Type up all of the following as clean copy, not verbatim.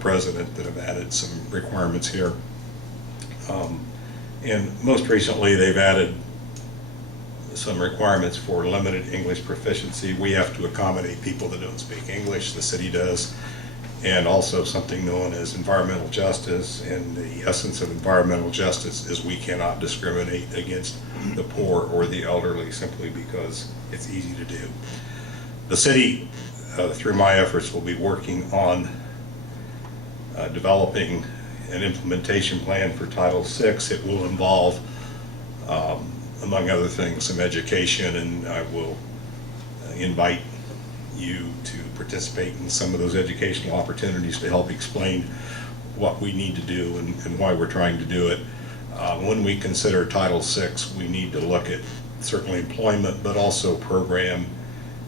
president that have added some requirements here. And most recently, they've added some requirements for limited English proficiency. We have to accommodate people that don't speak English, the city does, and also something known as environmental justice. And the essence of environmental justice is we cannot discriminate against the poor or the elderly simply because it's easy to do. The city, through my efforts, will be working on developing an implementation plan for Title VI. It will involve, among other things, some education, and I will invite you to participate in some of those educational opportunities to help explain what we need to do and why we're trying to do it. When we consider Title VI, we need to look at certainly employment, but also program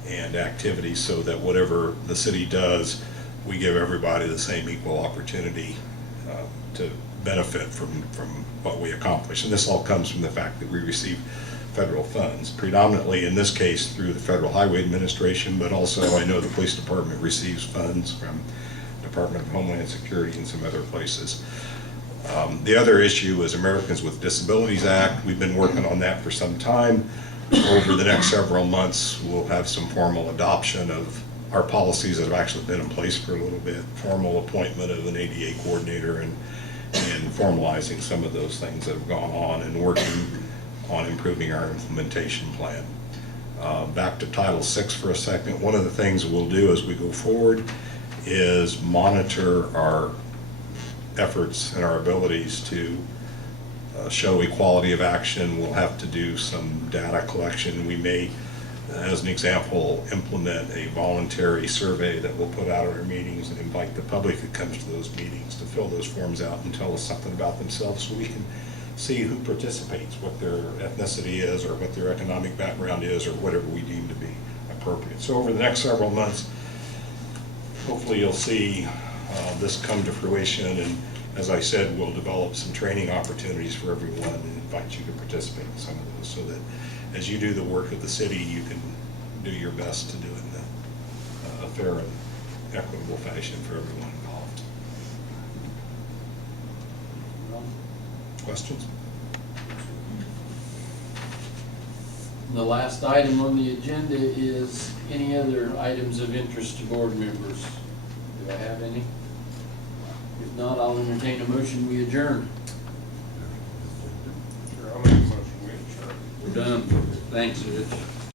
and activities so that whatever the city does, we give everybody the same equal opportunity to benefit from what we accomplish. And this all comes from the fact that we receive federal funds, predominantly in this case through the Federal Highway Administration, but also I know the police department receives funds from Department of Homeland Security and some other places. The other issue is Americans with Disabilities Act. We've been working on that for some time. Over the next several months, we'll have some formal adoption of our policies that have actually been in place for a little bit, formal appointment of an ADA coordinator, and formalizing some of those things that have gone on and working on improving our implementation plan. Back to Title VI for a second. One of the things we'll do as we go forward is monitor our efforts and our abilities to show equality of action. We'll have to do some data collection. We may, as an example, implement a voluntary survey that we'll put out at our meetings and invite the public that comes to those meetings to fill those forms out and tell us something about themselves so we can see who participates, what their ethnicity is or what their economic background is or whatever we deem to be appropriate. So over the next several months, hopefully you'll see this come to fruition, and as I said, we'll develop some training opportunities for everyone and invite you to participate in some of those so that as you do the work of the city, you can do your best to do it in a fair and equitable fashion for everyone involved. Questions? The last item on the agenda is any other items of interest to board members. Do I have any? If not, I'll entertain a motion. We adjourn. Sure, I'll make a motion. We adjourn. We're done. Thanks, Rich.